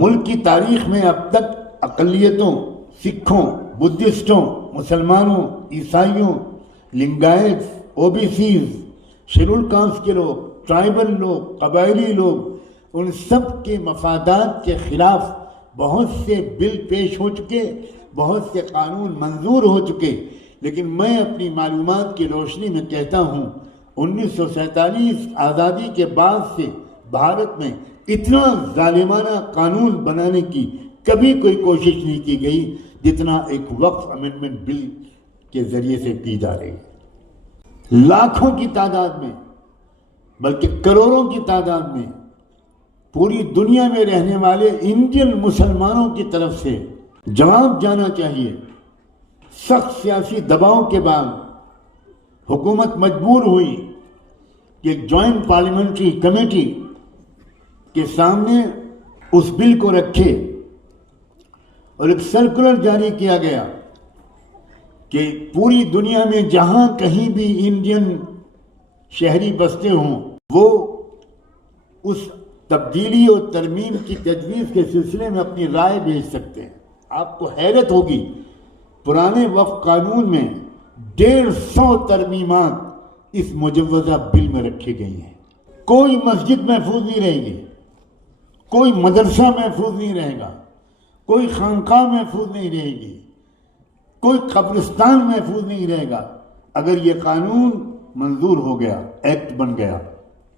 ملک کی تاریخ میں اب تک اقلیتوں، سکھوں، بدھسٹوں، مسلمانوں، عیسائیوں، Lingayats, O B Cs, schedule caste کے لوگ، ٹرائبل لوگ، قبائلی لوگ، ان سب کے مفادات کے خلاف بہت سے بل پیش ہو چکے، بہت سے قانون منظور ہو چکے، لیکن میں اپنی معلومات کی روشنی میں کہتا ہوں 1947 آزادی کے بعد سے بھارت میں اتنا ظالمانہ قانون بنانے کی کبھی کوئی کوشش نہیں کی گئی جتنا ایک وقف امینڈمنٹ بل کے ذریعے سے کی جا رہی ہے۔ لاکھوں کی تعداد میں بلکہ کروڑوں کی تعداد میں پوری دنیا میں رہنے والے انڈین مسلمانوں کی طرف سے جواب جانا چاہیے۔ سخت سیاسی دباؤ کے بعد حکومت مجبور ہوئی کہ جوائنٹ پارلیمنٹری کمیٹی کے سامنے اس بل کو رکھے اور ایک سرکولر جاری کیا گیا کہ پوری دنیا میں جہاں کہیں بھی انڈین شہری بستے ہوں وہ اس تبدیلی اور ترمیم کی تجویز کے سلسلے میں اپنی رائے بھیج سکتے ہیں۔ آپ کو حیرت ہوگی، پرانے وقف قانون میں 150 ترمیمات اس مجوزہ بل میں رکھی گئی ہیں۔ کوئی مسجد محفوظ نہیں رہے گی، کوئی مدرسہ محفوظ نہیں رہے گا، کوئی خانقاہ محفوظ نہیں رہے گی، کوئی قبرستان محفوظ نہیں رہے گا اگر یہ قانون منظور ہو گیا، ایکٹ بن گیا۔